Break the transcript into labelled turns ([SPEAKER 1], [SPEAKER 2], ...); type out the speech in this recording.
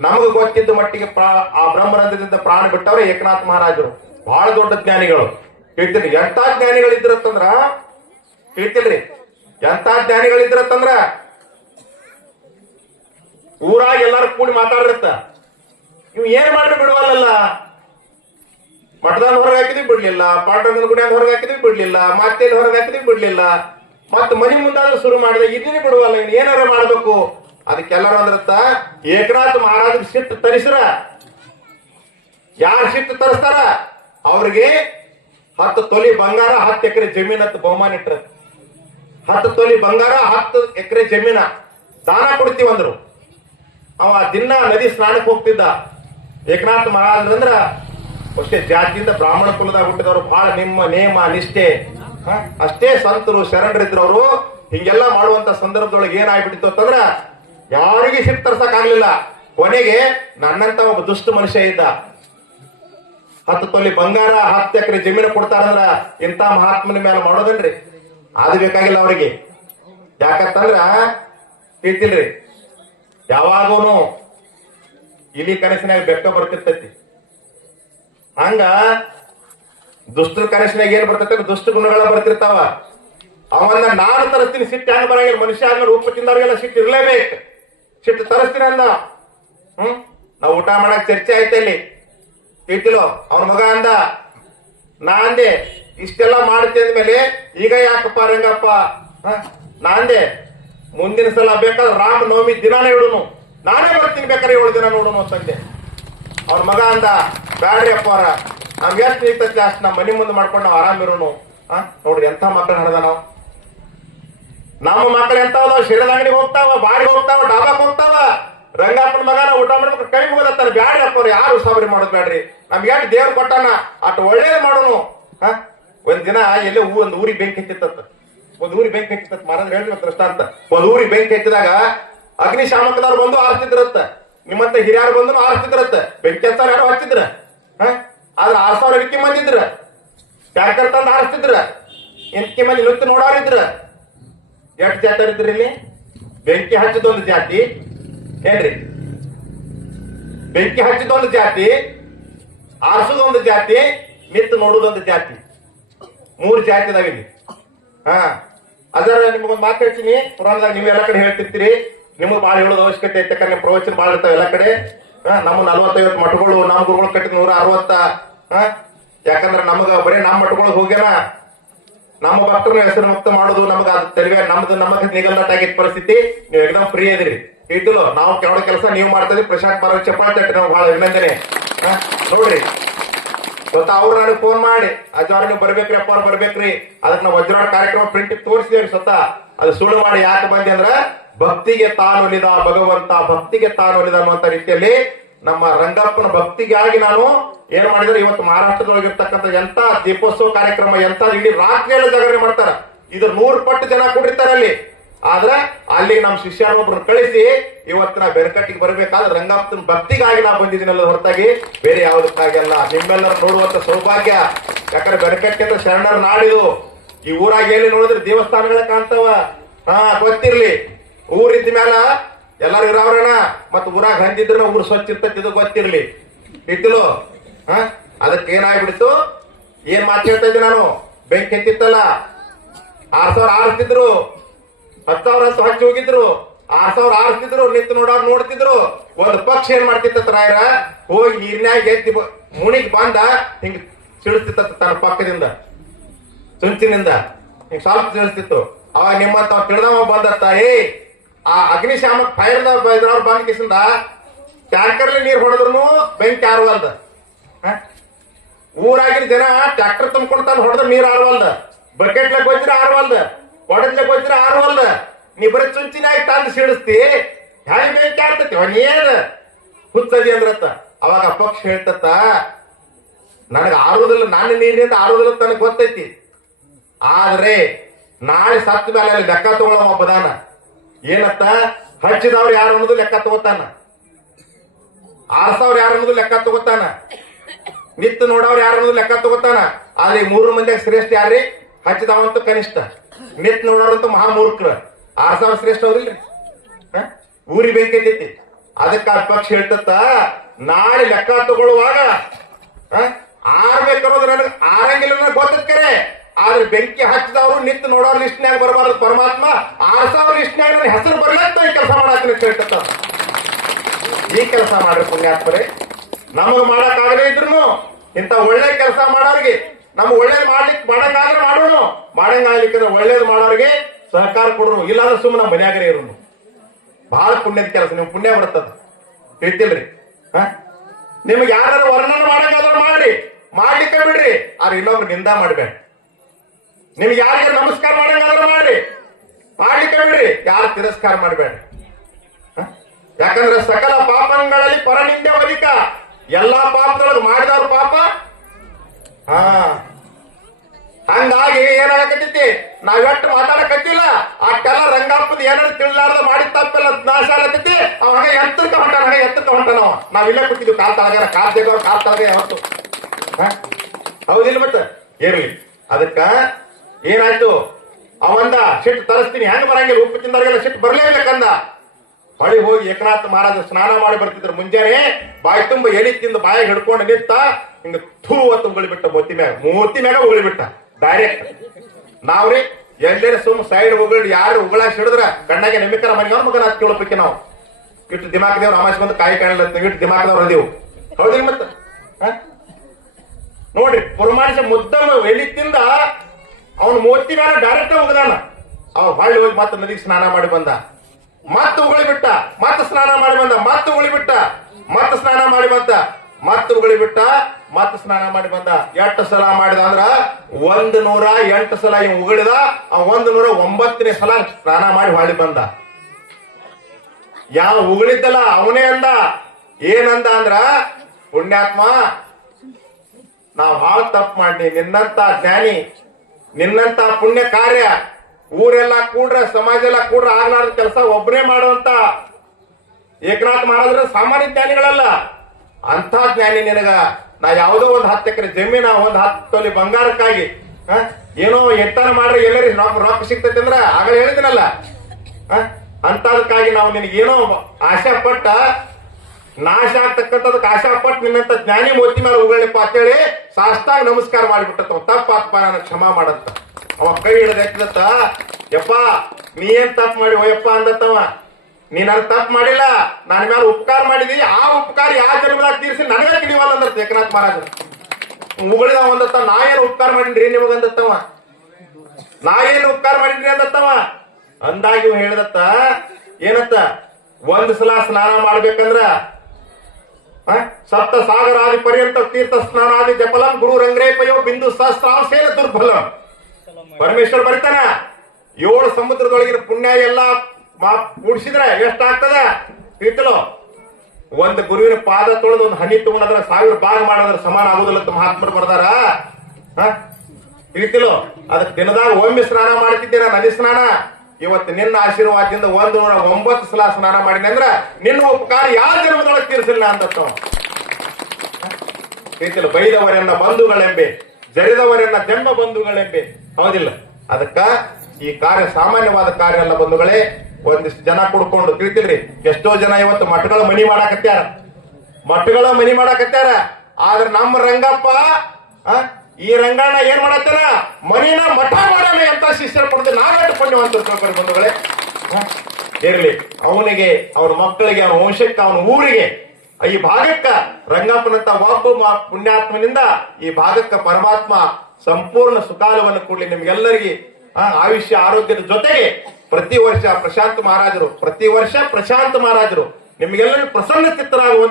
[SPEAKER 1] ನಮಗೆ ಗೊತ್ತಿದ್ದ ಮಟ್ಟಿಗೆ ಆ ಬ್ರಹ್ಮರಂಧ್ರದಿಂದ ಪ್ರಾಣ ಬಿಟ್ಟವ್ರೆ ಏಕನಾಥ ಮಹಾರಾಜರು. ಬಹಳ ದೊಡ್ಡ ಜ್ಞಾನಿಗಳು. ಹೇಳ್ತೀನಿ ಎಂತ ಜ್ಞಾನಿಗಳಿದ್ರತ್ತಂದ್ರ? ಹೇಳ್ತಿಲ್ರಿ ಎಂತ ಜ್ಞಾನಿಗಳಿದ್ರತ್ತಂದ್ರ? ಊರಾಗ ಎಲ್ಲಾರು ಕೂಡಿ ಮಾತಾಡಿರತ್ತ. ನೀವು ಏನ್ ಮಾಡ್ರಿ ಬಿಡುವಲ್ಲ ಮಠದಾಗ ಹೊರಗೆ ಹಾಕಿದ್ವಿ ಬಿಡ್ಲಿಲ್ಲ ಪಾಂಡುರಂಗನ ಗುಡಿಯಾಗ ಹೊರಗೆ ಹಾಕಿದ್ವಿ ಬಿಡ್ಲಿಲ್ಲ ಮತ್ತೆ ಹೊರಗೆ ಹಾಕಿದ್ವಿ ಬಿಡ್ಲಿಲ್ಲ. ಮತ್ತೆ ಮನಿ ಮುಂದಾದ್ರೂ ಶುರು ಮಾಡಿದೆ ಇದನ್ನೇ ಬಿಡುವಲ್ಲ ಏನಾರ ಮಾಡ್ಬೇಕು? ಅದಕ್ಕೆಲ್ಲರೂ ಅಂದ್ರತ್ತ, ಏಕನಾಥ್ ಮಹಾರಾಜ ಸಿಟ್ಟು ತರಿಸ್ರ. ಯಾರು ಸಿಟ್ಟು ತರಿಸ್ತಾರ? ಅವ್ರಿಗೆ ಹತ್ತು ತೊಲಿ ಬಂಗಾರ, ಹತ್ತು ಎಕರೆ ಜಮೀನ್ ಅಂತ ಬಹುಮಾನ ಇಟ್ರ. ಹತ್ತು ತೊಲಿ ಬಂಗಾರ, ಹತ್ತು ಎಕರೆ ಜಮೀನ. ದಾನ ಕೊಡ್ತೀವಂದ್ರು ಅವ ದಿನ ನದಿ ಸ್ನಾನಕ್ಕೆ ಹೋಗ್ತಿದ್ದ. ಏಕನಾಥ ಮಹಾರಾಜರಂದ್ರ ಅಷ್ಟೇ ಜಾತಿಯಿಂದ ಬ್ರಾಹ್ಮಣ ಕುಲದಾಗ ಹುಟ್ಟಿದವರು ಬಹಳ ನಿಮ್ಮ ನೇಮ, ನಿಷ್ಠೆ? ಅಷ್ಟೇ ಸಂತರು, ಶರಣರಿದ್ರು ಅವರು. ಹಿಂಗೆಲ್ಲ ಮಾಡುವಂತ ಸಂದರ್ಭದೊಳಗೆ ಏನಾಗ್ಬಿಟ್ಟಿತ್ತು ಅಂತಂದ್ರ ಯಾರಿಗೆ ಶಿಪ್ ತರ್ಸಕ್ ಆಗ್ಲಿಲ್ಲ ಕೊನೆಗೆ ನನ್ನಂತ ಒಬ್ಬ ದುಷ್ಟ ಮನುಷ್ಯ ಇದ್ದ. ಹತ್ತು ತೊಲಿ ಬಂಗಾರ, ಹತ್ತು ಎಕರೆ ಜಮೀನು ಕೊಡ್ತಾರಲ್ಲ, ಇಂಥ ಮಹಾತ್ಮನ ಮೇಲೆ ಮಾಡೋದನ್ರಿ? ಅದು ಬೇಕಾಗಿಲ್ಲ ಅವರಿಗೆ. ಯಾಕಂತಂದ್ರ ತಿಳ್ತಿಲ್ರಿ ಯಾವಾಗೂನು ಇಲಿ ಕನಸಿನಾಗ ಬೆಕ್ಕ ಬರ್ತಿರ್ತೈತಿ. ಹಂಗ ದುಷ್ಟರ ಕನಸಿನಾಗ ಏನ್ ಬರ್ತೈತಿ ದುಷ್ಟ ಗುಣಗಳ ಬರ್ತಿರ್ತಾವ. ಅವನ್ನ ನಾನು ತರಿಸ್ತೀನಿ, ಸಿಟ್ಟು ಹ್ಯಾಂಗ ಬರಂಗಿಲ್ಲ, ಮನುಷ್ಯ ಆದ್ಮೇಲೆ ಉಪ್ಪು ತಿಂದವ್ರಿಗೆಲ್ಲ ಸಿಟ್ಟು ಇರ್ಲೇಬೇಕು. ಸಿಟ್ಟು ತರಿಸ್ತೀನಿ ಅಂದ ಹ್ಮ್? ನಾವು ಊಟ ಮಾಡಕ್ ಚರ್ಚೆ ಆಯ್ತ ಇಲ್ಲಿ? ಇಟ್ಟಿಲೋ ಅವನ ಮಗ ಅಂದ. ನಾ ಅಂದೆ, ಇಷ್ಟೆಲ್ಲ ಮಾಡ್ತಿ ಅಂದ್ಮೇಲೆ ಈಗ ಯಾಕಪ್ಪ ರಂಗಪ್ಪ? ನಾ ಅಂದೆ, ಮುಂದಿನ ಸಲ ಬೇಕಾದ್ರೆ ರಾಮ ನವಮಿ ದಿನಾನೇ ಹೇಳುನು ನಾನೇ ಬರ್ತೀನಿ ಬೇಕಾದ್ರೆ ಏಳು ದಿನ ನೋಡುನು ಅಂತಂದೆ ಅವ್ರ ಮಗ ಅಂದ, ಬ್ಯಾಡ್ರಿ ಅಪ್ಪ ಅವ್ರ ನಮ್ಗೆ ಎಷ್ಟು ನಿಂತೈತಿ ಅಷ್ಟು ನಮ್ಮ ಮನೆ ಮುಂದೆ ಮಾಡ್ಕೊಂಡು ನಾವು ಆರಾಮ್ ಇರೋನು. ಹ? ನೋಡ್ರಿ, ಎಂಥ ಮಕ್ಕಳು ಹಣದ ನಾವು. ನಮ್ಮ ಮಕ್ಕಳು ಎಂತಾವ ಶಿರದ ಅಂಗಡಿಗೆ ಹೋಗ್ತಾವ, ಬಾಡಿಗೆ ಹೋಗ್ತಾವ, ಡಾಬಾಕ್ ಹೋಗ್ತಾವ. ರಂಗಪ್ಪನ ಮಗನ ಊಟ ಮಾಡ್ಬೇಕು ಕೈಗೆ ಹೋಗತ್ತಾರ ಬ್ಯಾಡ್ರಿ ಅಪ್ಪ ಅವ್ರು ಯಾರು ಸಾಬರಿ ಮಾಡೋದು ಬ್ಯಾಡ್ರಿ. ನಮ್ಗೆ ಯಾಕೆ ದೇವ್ರು ಕೊಟ್ಟಾನ? ಅಟ್ ಒಳ್ಳೇದು ಮಾಡೋನು. ಹ? ಒಂದ್ ದಿನ ಎಲ್ಲಿ ಹೂ ಒಂದ್ ಊರಿಗೆ ಬೆಂಕಿ ಹತ್ತಿತ್ತ ಒಂದ್ ಊರಿಗೆ ಬೆಂಕಿ ಹತ್ತಿತ್ತ ಮಹಾರಾಜ್ ಹೇಳಿ ಕೃಷ್ಣ ಅಂತ ಒಂದ್ ಊರಿಗೆ ಬೆಂಕಿ ಹತ್ತಿದಾಗ ಅಗ್ನಿಶಾಮಕದವ್ರು ಬಂದು ಆರಿಸ್ತಿದ್ರತ್ತ ನಿಮ್ಮಂತ ಹಿರಿಯರು ಬಂದು ಆರಿಸ್ತಿದ್ರತ್ತ ಬೆಂಕಿ ಹತ್ತಾರ ಯಾರು ಹಚ್ಚಿದ್ರ. ಆದ್ರ ಆರ್ ಸಾವಿರ ಇಕ್ಕಿ ಮಂದಿದ್ರ ಟ್ಯಾಕ್ಟರ್ ತಂದು ಆರಿಸ್ತಿದ್ರ ಇಕ್ಕಿ ಮಂದಿ ನೋಡೋರಿದ್ರ. ಎಷ್ಟು ಜಾತಿ ಇದ್ರಿ ಇಲ್ಲಿ? ಬೆಂಕಿ ಹಚ್ಚಿದೊಂದು ಜಾತಿ. ಏನ್ರಿ? ಬೆಂಕಿ ಹಚ್ಚಿದೊಂದು ಜಾತಿ ಆರಿಸೋದೊಂದು ಜಾತಿ ನಿಂತು ನೋಡುದೊಂದು ಜಾತಿ. ಮೂರು ಜಾತಿ ಅದಾವ ಇಲ್ಲಿ. ಹಾ. ಅದರ ನಿಮ್ಗೊಂದು ಮಾತು ಹೇಳ್ತೀನಿ. ಪುರಾಣದಾಗ ನೀವು ಎಲ್ಲ ಕಡೆ ಹೇಳ್ತಿರ್ತೀರಿ. ನಿಮ್ಗೆ ಭಾಳ ಹೇಳೋದು ಅವಶ್ಯಕತೆ ಐತೆ ಯಾಕಂದ್ರೆ ನಿಮ್ಮ ಪ್ರವಚನ ಭಾಳ ಇರ್ತಾವೆ ಎಲ್ಲ ಕಡೆ. ಹಾ, ನಮ್ಮ ನಲ್ವತ್ತೈವತ್ತು ಮಠಗಳು, ನಮ್ಮ ಗುರುಗಳು ಕಟ್ಟಿದ ನೂರ ಅರವತ್ತ, ಹಾ. ಯಾಕಂದ್ರೆ ನಮಗ ಬರೀ ನಮ್ಮ ಮಠಗಳಿಗೆ ಹೋಗ್ಯಾನ. ನಮ್ಮ ಭಕ್ತರನ್ನ ಹೆಸರು ಮುಕ್ತ ಮಾಡೋದು ನಮಗ ತೆರಿಗೆ ನಮ್ದು ನಮಗೆ ನಿಗಲ್ದಾಗಿದ್ದ ಪರಿಸ್ಥಿತಿ. ನೀವು ಎಕ್ದಮ್ ಫ್ರೀ ಇದ್ರಿ ಇದ್ದಲು ನಾವು ಕೆಲವು ಕೆಲಸ ನೀವು ಮಾಡ್ತೀರಿ ಪ್ರಶಾಂತ್ ಬರೋ ಚಪಾಟಿ ನಾವು ಬಹಳ ಅಭಿನಂದನೆ. ನೋಡ್ರಿ. ಸ್ವತಃ ಅವ್ರು ನನಗೆ ಫೋನ್ ಮಾಡಿ ಅಜ್ಜಾರ ನೀವು ಬರ್ಬೇಕ್ರಿ, ಅಪ್ಪ ಅವ್ರು ಬರ್ಬೇಕ್ರಿ. ಅದಕ್ಕೆ ನಾವು ವಜ್ರಾಡ್ ಕಾರ್ಯಕ್ರಮ ಪ್ರಿಂಟ್ ತೋರಿಸಿದೇವ್ರಿ ಸ್ವತಃ. ಅದು ಸುಳ್ಳು ಮಾಡಿ ಯಾಕೆ ಬಂದಿ ಅಂದ್ರ, ಭಕ್ತಿಗೆ ತಾನೊಲಿದ ಭಗವಂತ, ಭಕ್ತಿಗೆ ತಾನೊಲಿದ ಅನ್ನುವಂತ ರೀತಿಯಲ್ಲಿ ನಮ್ಮ ರಂಗಪ್ಪನ ಭಕ್ತಿಗಾಗಿ ನಾನು ಏನ್ ಮಾಡಿದ್ರೆ? ಇವತ್ತು ಮಹಾರಾಷ್ಟ್ರದೊಳಗಿರ್ತಕ್ಕಂಥ ಎಂತ ದೀಪೋತ್ಸವ ಕಾರ್ಯಕ್ರಮ ಎಂತ ಇಡೀ ರಾತ್ರಿ ಎಲ್ಲ ಜಾಗರಣೆ ಮಾಡ್ತಾರ. ಇದು ನೂರು ಪಟ್ಟು ಜನ ಕೂಡಿರ್ತಾರೆ ಅಲ್ಲಿ. ಆದ್ರೆ ಅಲ್ಲಿ ನಮ್ಮ ಶಿಷ್ಯರೊಬ್ಬರನ್ನ ಕಳಿಸಿ, ಇವತ್ತು ನಾ ಬೆರಕಟ್ಟಿಗೆ ಬರ್ಬೇಕಾದ್ರೆ ರಂಗಾಪ್ತನ ಭಕ್ತಿಗಾಗಿ ನಾ ಬಂದಿದ್ದೀನಲ್ಲ ಹೊರತಾಗಿ. ಬೇರೆ ಯಾವುದಕ್ಕಾಗಿ ಅಲ್ಲ? ನಿಮ್ಮೆಲ್ಲರ ನೋಡುವಂತ ಸೌಭಾಗ್ಯ. ಯಾಕಂದ್ರೆ ಬೆರಕಟ್ಟಿ ಅಂತ ಶರಣರ ನಾಡಿದು. ಈ ಊರಾಗ ಎಲ್ಲಿ ನೋಡಿದ್ರೆ ದೇವಸ್ಥಾನಗಳ ಕಾಣ್ತಾವ. ಹಾ, ಗೊತ್ತಿರ್ಲಿ. ಊರಿದ್ದ ಮ್ಯಾಲ ಎಲ್ಲಾರು ಇರಾವ್ರಣ ಮತ್ ಊರಾಗ ಹಂದಿದ್ರ ಊರು ಸ್ವಚ್ಛ ಇರ್ತೈತಿ ಇದು ಗೊತ್ತಿರ್ಲಿ. ಇದ್ದಿಲು ಅದಕ್ಕೆ ಏನಾಗ್ಬಿಡ್ತು ಏನ್ ಮಾತು ಹೇಳ್ತಾ ಇದ್ದೆ ನಾನು? ಬೆಂಕಿ ಎತ್ತಿತ್ತಲ್ಲ? ಆರ್ ಸಾವಿರ ಆರಿಸ್ತಿದ್ರು. ಹತ್ತು ಸಾವಿರ ಹತ್ತು ಹಚ್ಚಿ ಹೋಗಿದ್ರು. ಆರ್ ಸಾವಿರ ಆರಿಸ್ತಿದ್ರು, ನಿಂತು ನೋಡೋರು ನೋಡ್ತಿದ್ರು. ಒಂದು ಪಕ್ಷ ಏನ್ ಮಾಡ್ತಿತ್ತ ರಾಯರ? ಹೋಗಿ ನೀರ್ನ್ಯಾಗ ಎತ್ತಿ ಮುಣಿಗ್ ಬಂದ, ಹಿಂಗ್ ಸಿಡಿಸ್ತಿತ್ತ ತನ್ನ ಪಕ್ಕದಿಂದ. ಚುಂಚಿನಿಂದ ಹಿಂಗ್ ಸ್ವಲ್ಪ ಸಿಡಿಸ್ತಿತ್ತು. ಅವಾಗ ನಿಮ್ಮಂತ ತಿಳಿದವ ಬಂದತ್ತ ಏ ಆ ಅಗ್ನಿಶಾಮಕ್ ಫೈರ್ ಇದ್ರವ್ರು ಬಂದ ಕಿಸಿಂದ, ಟ್ಯಾಂಕರ್ಲಿ ನೀರ್ ಹೊಡೆದ್ರು ಬೆಂಕಿ ಆರ್ವಲ್ದ? ಊರಾಗಿನ ಜನ ಟ್ರ್ಯಾಕ್ಟರ್ ತುಂಬ್ಕೊಂಡ್ ಹೊಡೆದ್ರೆ ನೀರ್ ಆರ್ವಲ್ದ. ಬಕೆಟ್ ಲೆಕ್ಕ ಹೋಯ್ತಿರ ಆರ್ವಲ್ದ. ಹೊಡೆದ್ಲೆಕ್ಕ ಹೋಯ್ತಿರ ಆರ್ವಲ್ದ. ನೀ ಬರೀ ಚುಂಚಿನಾಗಿ ತಂದು ಸಿಡಿಸ್ತಿ ಹೆಂಗ್ ಬೆಂಕಿ ಆಡ್ತತಿ ಅವನೇನ ಹುಚ್ಚದಿ ಅಂದ್ರತ್ತ. ಅವಾಗ ಪಕ್ಷ ಹೇಳ್ತತ್ತ, ನನಗ ಆರುದಿಲ್ಲ ನಾನು ನೀರಿನಿಂದ ಆರುದಿಲ್ಲ ತನಕ ಗೊತ್ತೈತಿ. ಆದ್ರೆ ನಾಳೆ ಸತ್ತ ಮೇಲೆ ಅಲ್ಲಿ ಲೆಕ್ಕ ತಗೊಳ್ಳೋ ಒಬ್ಬದಾನ ಏನತ್ತ? ಹಚ್ಚಿದವ್ರು ಯಾರು ಅನ್ನೋದು ಲೆಕ್ಕ ತಗೋತಾನ. ಆರ್ಸವ್ರು ಸಾವಿರ ಯಾರು ಅನ್ನೋದು ಲೆಕ್ಕ ತಗೋತಾನ. ನಿತ್ತು ನೋಡವ್ರು ಯಾರು ಲೆಕ್ಕ ತಗೋತಾನ. ಆದ್ರೆ ಮೂರು ಮಂದಿ ಶ್ರೇಷ್ಠ ಯಾರ್ರಿ? ಹಚ್ಚಿದವಂತೂ ಕನಿಷ್ಠ. ನಿತ್ ನೋಡೋರಂತೂ ಮಹಾಮೂರ್ಖರು. ಆರ್ ಸಾವಿರ ಶ್ರೇಷ್ಠ ಹ? ಊರಿ ಬೆಂಕಿ ಎತ್ತೈತಿ ಅದಕ್ಕೆ ಆ ಪಕ್ಷ ಹೇಳ್ತತ್ತ, ನಾಳೆ ಲೆಕ್ಕ ತಗೊಳ್ಳುವಾಗ ಆರ್ಬೇಕನ್ನೋದು ನನಗೆ ಆರಂಗಿಲ್ಲ ನನಗೆ ಗೊತ್ತದ ಕರೆ. ಆದ್ರೆ ಬೆಂಕಿ ಹಚ್ಚಿದವರು ನಿಂತು ನೋಡೋರ್ ಲಿಸ್ಟ್ನ್ಯಾಗ ಬರಬಾರ್ದು ಪರಮಾತ್ಮ. ಲಿಸ್ಟ್ನ್ಯಾಗ ನನ್ನ ಹೆಸರು ಬರ್ಲತ್ತ ಈ ಕೆಲಸ ಮಾಡಾತೀನಿ ಅಂತ ಹೇಳ್ತತ್ತ ಈ ಕೆಲಸ ಮಾಡ್ರಿ ಪುಣ್ಯಾತ್ಮರೇ. ನಮಗ್ ಮಾಡಕ್ ಆಗದೇ ಇದ್ರು ಇಂತ ಒಳ್ಳೆ ಕೆಲಸ ಮಾಡೋರಿಗೆ, ನಮ್ಗೆ ಒಳ್ಳೇದ್ ಮಾಡ್ಲಿಕ್ಕೆ ಮಾಡಂಗಾದ್ರೆ ಮಾಡೋಣ ಮಾಡಂಗಾಗ್ಲಿಕ್ಕೆ ಒಳ್ಳೇದ್ ಮಾಡೋರಿಗೆ ಸಹಕಾರ ಕೊಡೋಣ ಇಲ್ಲಾಂದ್ರೆ ಸುಮ್ಮನೆ ಮನ್ಯಾಗರೇ ಇರೋನು. ಬಹಳ ಪುಣ್ಯದ ಕೆಲಸ ನಿಮ್ ಪುಣ್ಯ ಬರ್ತದ. ತಿಳಿತಿಲ್ರಿ? ಹ? ನಿಮ್ಗೆ ಯಾರು ವರ್ಣನ ಮಾಡಂಗಾದ್ರೆ ಮಾಡ್ರಿ. ಮಾಡ್ಲಿಕ್ಕೆ ಬಿಡ್ರಿ. ಆದ್ರೆ ಇನ್ನೊಬ್ರು ನಿಂದ ಮಾಡ್ಬೇಡ. ನಿಮ್ಗೆ ಯಾರಿಗೆ ನಮಸ್ಕಾರ ಮಾಡಂಗಾದ್ರೆ ಮಾಡ್ರಿ. ಮಾಡ್ಲಿಕ್ಕೆ ಬಿಡ್ರಿ. ಯಾರು ತಿರಸ್ಕಾರ ಮಾಡಬೇಡ. ಯಾಕಂದ್ರೆ ಸಕಲ ಪಾಪಗಳಲ್ಲಿ ಪರನಿಂದೆ ಒಲಿಕ ಎಲ್ಲಾ ಪಾಪದೊಳಗೆ ಮಾಡಿದಾರ ಪಾಪ? ಹಾ. ಹಂಗಾಗಿ ಏನಾಗಕತ್ತೈತಿ? ನಾವೆಟ್ಟು ಮಾತಾಡಕತ್ತಿಲ್ಲ. ಕೆಲ ರಂಗಪ್ಪದ ಏನಾದ್ರು ತಿಳಿಲಾರ್ದ ಮಾಡಿ ತಪ್ಪೆಲ್ಲ ನಾಶ ಆಗತ್ತೈತಿ ಅವ ಹಂಗ ಎತ್ತರ್ಕ ಹೊಂಟಾನ, ಹಂಗ ಎತ್ತರ್ಕ ಹೊಂಟಾನ ನಾವ್ ಇಲ್ಲೇ ಕೂತಿದ್ವಿ, ಕಾಲ್ ತಳಗಾರ ಕಾಲ್ ತೆಗೋ ಕಾಲ್ ತಳಗ ಯಾವತ್ತು? ಹೌದಿಲ್ಲ ಮತ್ತ? ಇರ್ಲಿ. ಅದಕ್ಕ ಏನಾಯ್ತು? ಅವಂದ ಸಿಟ್ಟು ತರಿಸ್ತೀನಿ. ಹೆಂಗ್ ಬರಂಗಿಲ್ಲ ಉಪ್ಪು ತಿಂದವ್ರಿಗೆಲ್ಲ ಸಿಟ್ಟು ಬರ್ಲೇ ಇಲ್ಲ ಕಂದ. ಹೊಳಿ ಹೋಗಿ ಏಕನಾಥ ಮಹಾರಾಜ ಸ್ನಾನ ಮಾಡಿ ಬರ್ತಿದ್ರು. ಮುಂಜಾನೆ ಬಾಯಿ ತುಂಬ ಎಲಿ ತಿಂದು ಬಾಯಿಗೆ ಹಿಡ್ಕೊಂಡು ನಿಂತ ಹಿಂಗ ಥೂ ಅಂತ ಉಗುಳಿಬಿಟ್ಟ ಮೂತಿ ಮ್ಯಾಗ. ಮೂರ್ತಿ ಮ್ಯಾಗ ಉಗುಳಿಬಿಟ್ಟ. ಡೈರೆಕ್ಟ್ ನಾವ್ರಿ ಎಲ್ಲೇ ಸುಮ್ ಸೈಡ್ ಉಗುಳಿ ಯಾರು ಉಗಳ ಹಿಡಿದ್ರ ಕಣ್ಣಾಗೆ ನಿಮಿಕರ ಮನೆಯವ್ರ ಮಗನ ಹತ್ತಿ ಕೇಳಬೇಕು ನಾವು. ಇಟ್ಟು ದಿಮಾಕದೇವ್ರು ಅಮಾಸ್ ಬಂದು ಕಾಯಿ ಕಾಣಲ್ಲ ಇಟ್ಟು ದಿಮಾಕದವ್ರು ಅಂದೇವು. ಹೌದಿಲ್ಲ ಮತ್ತ? ನೋಡ್ರಿ ಪುರಮಾಣಿಸ ಮುದ್ದನು ಎಲಿ ತಿಂದ ಅವನ್ ಮೂರ್ತಿ ಮೇಲೆ ಡೈರೆಕ್ಟ್ ಉಗದಾನ. ಅವ ಹೊಳ್ಳಿ ಹೋಗಿ ಮತ್ತೆ ನದಿಗೆ ಸ್ನಾನ ಮಾಡಿ ಬಂದ. ಮತ್ತೆ ಉಗುಳಿ ಬಿಟ್ಟ ಮತ್ತೆ ಸ್ನಾನ ಮಾಡಿ ಬಂದ ಮತ್ತು ಉಗುಳಿ ಬಿಟ್ಟ ಮತ್ತೆ ಸ್ನಾನ ಮಾಡಿ ಬಂದ ಮತ್ತು ಉಗುಳಿ ಬಿಟ್ಟ ಮತ್ತೆ ಸ್ನಾನ ಮಾಡಿ ಬಂದ. ಎಷ್ಟು ಸಲ ಮಾಡಿದ ಅಂದ್ರ ಒಂದ್ ನೂರ ಎಂಟು ಸಲ ಇವ್ ಉಗುಳಿದ, ಆ ಒಂದ್ ನೂರ ಒಂಬತ್ತನೇ ಸಲ ಸ್ನಾನ ಮಾಡಿ ಹೊಳಿ ಬಂದ. ಯಾವ ಉಗುಳಿದ್ದಲ್ಲ ಅವನೇ ಅಂದ. ಏನಂದ ಅಂದ್ರ, ಪುಣ್ಯಾತ್ಮ, ನಾವ್ ಹಾಳು ತಪ್ಪು ಮಾಡಿ ನಿನ್ನಂತ ಜ್ಞಾನಿ, ನಿನ್ನಂತ ಪುಣ್ಯ ಕಾರ್ಯ ಊರೆಲ್ಲ ಕೂಡ್ರೆ ಸಮಾಜ ಎಲ್ಲ ಕೂಡ್ರೆ ಆಗ್ಲಾರ್ದ ಕೆಲಸ ಒಬ್ಬನೇ ಮಾಡುವಂತ ಏಕನಾಥ್ ಮಾಡಿದ್ರೆ ಸಾಮಾನ್ಯ ಜ್ಞಾನಿಗಳಲ್ಲ. ಅಂತ ಜ್ಞಾನಿ ನಿನಗ ನಾ ಯಾವುದೋ ಒಂದು ಹತ್ತು ಎಕರೆ ಜಮೀನ, ಒಂದ್ ಹತ್ತು ತೊಲಿ ಬಂಗಾರಕ್ಕಾಗಿ? ಏನೋ ಎತ್ತನ ಮಾಡ್ರಿ ಎಲ್ಲರಿ ರೊಕ್ಕ ಸಿಗ್ತೈತೆ ಅಂದ್ರ ಆಗಲೇ ಹೇಳಿದಿನಲ್ಲ. ಅಂತದಕ್ಕಾಗಿ ನಾವು ನಿನಗೇನೋ ಆಶೆ ಪಟ್ಟ, ನಾಶ ಆಗ್ತಕ್ಕಂಥದಕ್ಕೆ ಆಶಾ ಪಟ್ಟು ನಿನ್ನಂತ ಜ್ಞಾನಿ ಮೋತಿ ಮೇಲೆ ಉಗಳಿಪ್ಪ ಅಂತೇಳಿ ಸಾಷ್ಟಾಗ ನಮಸ್ಕಾರ ಮಾಡಿಬಿಟ್ಟ ತಪ್ಪಾತ್ಪ ನನಗೆ ಕ್ಷಮಾ ಮಾಡಂತ. ಅವ ಕೈ ಹಿಡಿದ ಎತ್ತಲತ್ತ ಯಪ್ಪ, ನೀ ಏನ್ ತಪ್ಪು ಮಾಡಿ ಹೋಯಪ್ಪ ಅಂದತ್ತವ? ನೀ ನನ್ ತಪ್ಪು ಮಾಡಿಲ್ಲ ನನ್ನ ಮೇಲೆ ಉಪಕಾರ ಮಾಡಿದಿ, ಆ ಉಪಕಾರ ಯಾವ ಜನ್ಮದಾಗ ತೀರಿಸಿ ನನಗೆ ತಿಳಿವಲ್ಲ ಅಂದ್ರೆ ಏಕನಾಥ್ ಮಹಾರಾಜ್. ಉಗಳಿದ ಒಂದತ್ತ ನಾ ಏನು ಉಪಕಾರ ಮಾಡಿನ್ರಿ ನಿಮಗ ಅಂದತ್ತವ? ನಾ ಏನು ಉಪಕಾರ ಮಾಡಿದ್ರಿ ಅಂದತ್ತವ? ಅಂದಾಗಿ ಹೇಳ್ದತ್ತ, ಏನತ್ತ? ಒಂದ್ ಸಲ ಸ್ನಾನ ಮಾಡ್ಬೇಕಂದ್ರ? ಸಪ್ತ ಸಾಗರಾದಿ ಪರ್ಯಂತ ತೀರ್ಥ ಸ್ನಾನಾದಿ ಜಪಲಂ ಗುರು ರಂಗ್ರೇಪಯೋ ಬಿಂದು ಸಹಸ್ರಾಂಶೇನ ದುರ್ಬಲಂ. ಪರಮೇಶ್ವರ್ ಬರಿತಾನ? ಏಳು ಸಮುದ್ರದೊಳಗಿನ ಪುಣ್ಯ ಎಲ್ಲ ಕೂಡಿಸಿದ್ರೆ ಎಷ್ಟಾಗ್ತದ ತಿಳಿತಲೋ ಒಂದು ಗುರುವಿನ ಪಾದ ತೊಳೆದು ಒಂದು ಹನಿ ತಗೊಂಡ್ರ ಸಾವಿರ ಭಾಗ ಮಾಡೋದ್ರ ಸಮಾನ ಆಗುದಿಲ್ಲ ಅಂತ ಮಹಾತ್ಮರು ಬರ್ದಾರ? ತಿಳಿತಿಲೋ ಅದಕ್ಕೆ ದಿನದಾಗ ಒಮ್ಮೆ ಸ್ನಾನ ಮಾಡ್ತಿದ್ದೀರ ನದಿ ಸ್ನಾನ. ಇವತ್ತು ನಿನ್ನ ಆಶೀರ್ವಾದದಿಂದ ಒಂದು ನೂರ ಒಂಬತ್ತು ಸಲ ಸ್ನಾನ ಮಾಡಿದೆ ಅಂದ್ರ ನಿನ್ನ ಉಪಕಾರ ಯಾವ ಜನ್ಮದೊಳಗೆ ತೀರಿಸಿಲ್ಲ ಅಂತ ತಿಳಿತಿಲ್ಲ ಬೈದವರೆನ್ನ ಬಂಧುಗಳೆಂಬೆ, ಜರಿದವರೆನ್ನ ಜನ್ಮ ಬಂಧುಗಳೆಂಬೆ. ಹೌದಿಲ್ಲ. ಅದಕ್ಕ ಈ ಕಾರ್ಯ ಸಾಮಾನ್ಯವಾದ ಕಾರ್ಯ ಅಲ್ಲ ಬಂಧುಗಳೇ, ಒಂದಿಷ್ಟು ಜನ ಕುಡ್ಕೊಂಡು ತಿಳಿತಿಲ್ರಿ. ಎಷ್ಟೋ ಜನ ಇವತ್ತು ಮಠಗಳ ಮನಿ ಮಾಡಾಕತ್ಯಾರ. ಮಠಗಳ ಮನಿ ಮಾಡಾಕತ್ಯಾರ. ಆದ್ರ ನಮ್ಮ ರಂಗಪ್ಪ ಈ ರಂಗಣ್ಣ ಏನ್ ಮಾಡತ್ತಾರ ಮನಿನ ಮಠ ಮಾಡೋಣ ಅಂತ ಶಿಷ್ಯರು ಪಡೆದು ನಾವೆಷ್ಟು ಅಂತ ಬಂಧುಗಳೇ? ಇರ್ಲಿ. ಅವನಿಗೆ, ಅವನ ಮಕ್ಕಳಿಗೆ, ಅವನ ವಂಶಕ್ಕೆ, ಅವನ ಊರಿಗೆ, ಈ ಭಾಗಕ್ಕ ರಂಗಪ್ಪನಂತ ವಾಪು ಪುಣ್ಯಾತ್ಮನಿಂದ ಈ ಭಾಗಕ್ಕ ಪರಮಾತ್ಮ ಸಂಪೂರ್ಣ ಸುಕಾಲವನ್ನು ಕೊಡಲಿ ನಿಮ್ಗೆಲ್ಲರಿಗೆ. ಆಯುಷ್ಯ, ಆರೋಗ್ಯದ ಜೊತೆಗೆ ಪ್ರತಿ ವರ್ಷ ಪ್ರಶಾಂತ್ ಮಹಾರಾಜರು, ಪ್ರತಿ ವರ್ಷ ಪ್ರಶಾಂತ್ ಮಹಾರಾಜರು ನಿಮ್ಗೆಲ್ಲರಿಗೂ ಪ್ರಸನ್ನ ಚಿತ್ತರಾಗುವಂತ